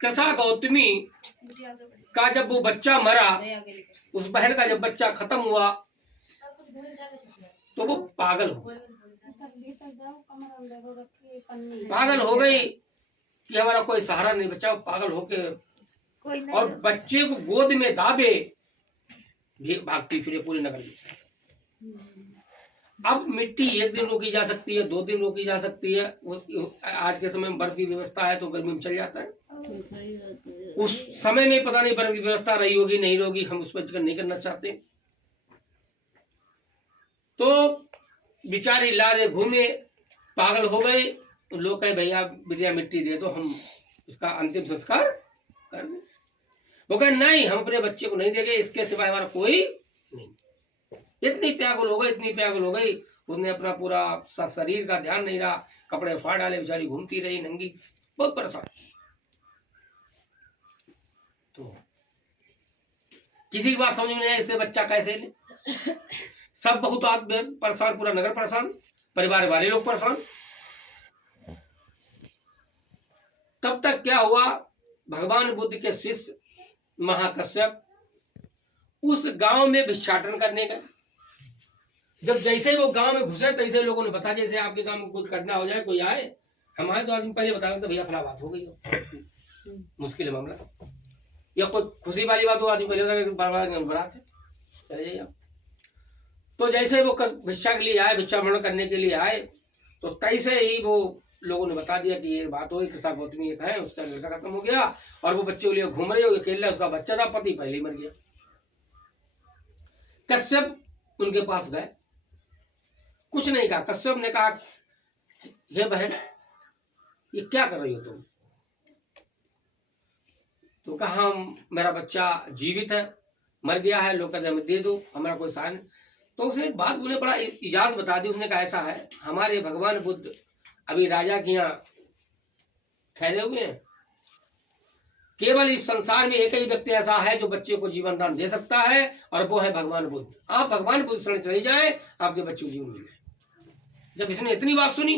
कृषा गौतमी का जब वो बच्चा मरा, उस बहन का जब बच्चा खत्म हुआ तो वो पागल हो गई। पागल हो गई कि हमारा कोई सहारा नहीं बचा। पागल होके और बच्चे को गोद में दाबे भागती फिरे पूरे नगर में। अब मिट्टी एक दिन रोकी जा सकती है, 2 दिन रोकी जा सकती है। आज के समय में बर्फ की व्यवस्था है तो गर्मी में चल जाता है। उस समय में पता नहीं बर्फ की व्यवस्था रही होगी नहीं होगी, हम उस पर जिक्र नहीं करना चाहते। तो बेचारी लारे घूमे, पागल हो गए। तो लोग कहे भैया विद्या मिट्टी दे दो, हम उसका अंतिम संस्कार कर दें। वो कहे नहीं, हम अपने बच्चे को नहीं देंगे, इसके सिवाय हमारा कोई नहीं। इतनी पागल हो गई, इतनी पागल हो गई, उसने अपना पूरा शरीर का ध्यान नहीं रहा, कपड़े फाड़ डाले, बेचारी घूमती रही नंगी, बहुत परेशान। तो किसी की बात समझ में नहीं आया, इससे बच्चा कैसे ले। सब बहुत परेशान, पूरा नगर परेशान, परिवार वाले लोग परेशान। तब तक क्या हुआ, भगवान बुद्ध के शिष्य महाकश्यप उस गांव में भिक्षाटन करने गए। जब जैसे वो गांव में घुसे तैसे लोगों ने बता, जैसे आपके गांव में कुछ घटना हो जाए, कोई आए, हम आए तो आदमी पहले बता देते भैया फला बात हो गई हो, मुश्किल है मामला, या कोई खुशी वाली बात हो आदमी पहले बरात है, चले जाइए। तो जैसे वो भिक्षा के लिए आए, भिक्षाटन करने के लिए आए, तो तैसे ही वो लोगों ने बता दिया कि ये बात हो, कृषा गौतमी एक है, उसका लड़का खत्म हो गया और वो बच्चे के लिए घूम रही हो, अकेले, उसका बच्चा था, पति पहले ही मर गया। कश्यप उनके पास गए, कुछ नहीं कहा। कश्यप ने कहा हे बहन ये क्या कर रही हो तुम? तो कहा मेरा बच्चा जीवित है, मर गया है, लोग कहते हमें दे दो, हमारा कोई सहारा नहीं। तो उसने एक बात बोले, बड़ा इजाज बता दी। उसने कहा ऐसा है, हमारे भगवान बुद्ध अभी राजा के यहाँ ठहरे हुए हैं। केवल इस संसार में एक ही व्यक्ति ऐसा है जो बच्चे को जीवन दान दे सकता है, और वो है भगवान बुद्ध। आप भगवान बुद्ध शरण चले जाए, आपके बच्चे को जीवन मिल जाए। जब इसने इतनी बात सुनी,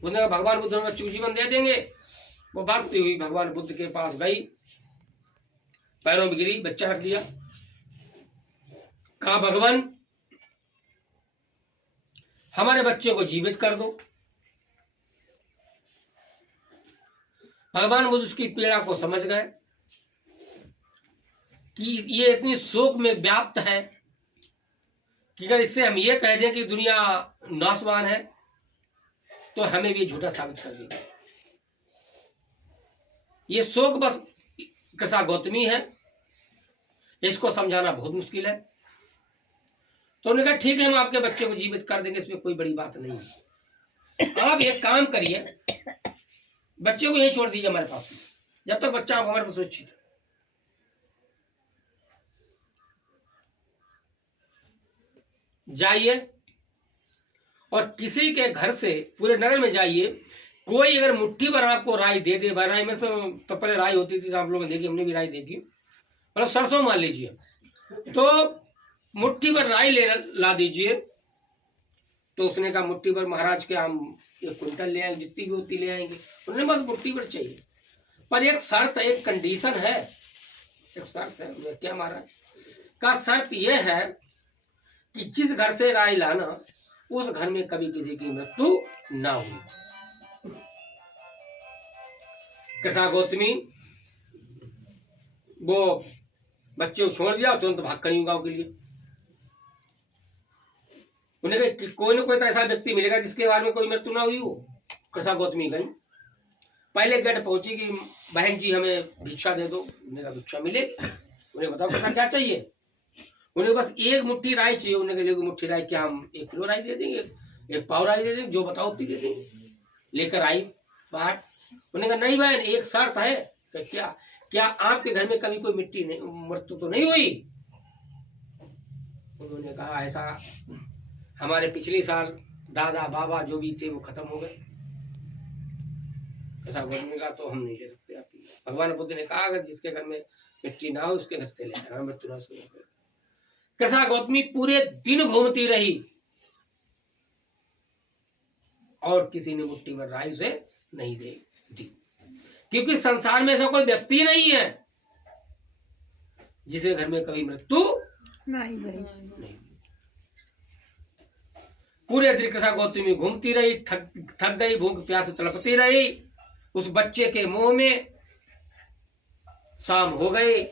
उसने कहा भगवान बुद्ध हमें बच्चे को जीवन दे देंगे। वो भागती हुई भगवान बुद्ध के पास गई, पैरों में गिरी, बच्चा रख दिया, कहा भगवान हमारे बच्चे को जीवित कर दो। भगवान बुद्ध उसकी पीड़ा को समझ गए कि ये इतनी शोक में व्याप्त है कि अगर इससे हम ये कह दें कि दुनिया नाशवान है तो हमें भी झूठा साबित कर देगा। ये शोक बस कृषा गौतमी है, इसको समझाना बहुत मुश्किल है। तो उन्होंने कहा ठीक है, हम आपके बच्चे को जीवित कर देंगे, इसमें कोई बड़ी बात नहीं है। आप एक काम करिए, बच्चे को यहीं छोड़ दीजिए हमारे पास, जब तक बच्चा आप हमारे पास सुरक्षित है। जाइए और किसी के घर से पूरे नगर में जाइए, कोई अगर मुट्ठी भर आपको राई दे दे, राई में तो पहले राई होती थी, आप लोगों ने देखी, हमने भी राई देखी, मतलब सरसों मान लीजिए, तो मुट्ठी भर राई ला दीजिए। तो उसने कहा मुट्ठी भर महाराज के हम 1 क्विंटल ले आएंगे, जितनी भी होती ले आएंगे। उन्होंने बस मुट्ठी भर चाहिए, पर एक शर्त, एक कंडीशन है, एक शर्त है। क्या महाराज का शर्त यह है कि जिस घर से राई लाना उस घर में कभी किसी की मृत्यु ना हो। कृषा गौतमी वो बच्चे को छोड़ दिया, तुरंत भाग गई गांव के लिए। उन्हें कहा कि कोई ना कोई तो ऐसा व्यक्ति मिलेगा जिसके बारे में कोई मृत्यु ना हुई हो। कृषा गौतमी गई, पहले गेट पहुंची कि बहन जी हमें भिक्षा दे दो। उन्हें कहा भिक्षा मिलेगी, उन्हें बताओ कैसा क्या चाहिए। उन्हें बस 1 मुट्ठी राई चाहिए। उन्हें कहा 1 मुट्ठी राई क्या, हम 1 किलो राई दे देंगे, 1 पाव राई दे देंगे, जो बताओ उतनी दे देंगे। लेकर आई बाहर। उन्हें कहा नहीं बहन, एक शर्त है। क्या? क्या आपके घर में कभी कोई मिट्टी नहीं, मृत्यु तो नहीं हुई? उन्होंने कहा ऐसा हमारे पिछले साल दादा बाबा जो भी थे वो खत्म हो गए। ऐसा बोलने का तो हम नहीं ले सकते आपकी। भगवान बुद्ध ने कहा अगर जिसके घर में मिट्टी ना हो उसके घर से ले आना, मृत्यु ना हो। कृषा गौतमी पूरे दिन घूमती रही, और किसी ने मुट्ठी भर राई उसे नहीं देगी। क्योंकि संसार में ऐसा कोई व्यक्ति नहीं है जिसके घर में कभी मृत्यु नहीं। पूरे दीर्घसा गौतमी घूमती रही, थक गई, भूख प्यास तड़पती रही। उस बच्चे के मुंह में शाम हो गई।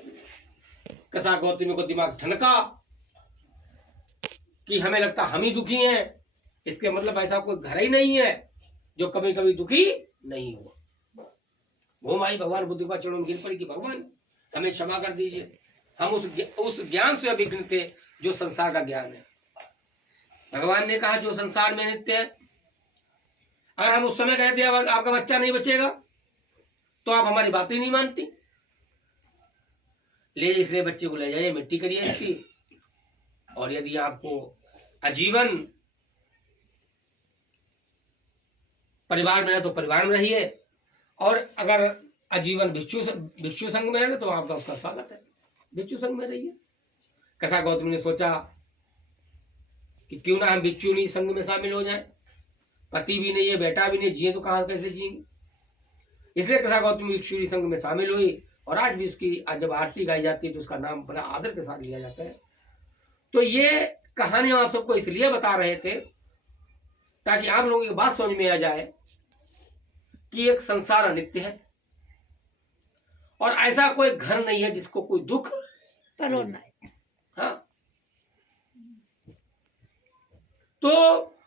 कसा गौतमी को दिमाग ठनका कि हमें लगता हम ही दुखी हैं। इसके मतलब ऐसा कोई घर ही नहीं है जो कभी कभी दुखी नहीं हुआ। घूम आई, भगवान बुद्ध का चरणों में गिर पड़ी कि भगवान हमें क्षमा कर दीजिए, हम उस ज्ञान से अभिज्ञ थे जो संसार का ज्ञान है। भगवान ने कहा जो संसार में नित्य है। अगर हम उस समय कहते अब आपका बच्चा नहीं बचेगा तो आप हमारी बात ही नहीं मानती। ले इसलिए बच्चे को ले जाइए, मिट्टी करिए इसकी, और यदि आपको आजीवन परिवार में है तो परिवार में रहिए, और अगर आजीवन भिक्षु संघ में है तो आपका उसका स्वागत है, भिक्षु संघ में रहिए। कसा गौतमी ने सोचा कि क्यों ना हम भिक्षुनी संघ में शामिल हो जाएं। पति भी नहीं है, बेटा भी नहीं, जिए तो कहां कैसे जिएंगे। इसलिए कसा गौतमी भिक्षुनी संघ में शामिल हुई, और आज भी उसकी जब आरती गाई जाती है तो उसका नाम बड़ा आदर के साथ लिया जाता है। तो ये कहानी हम आप सबको इसलिए बता रहे थे ताकि आप लोगों की बात समझ में आ जाए कि एक संसार अनित्य है और ऐसा कोई घर नहीं है जिसको कोई दुख परोना है। हाँ, तो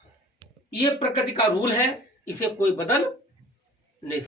ये प्रकृति का रूल है, इसे कोई बदल नहीं।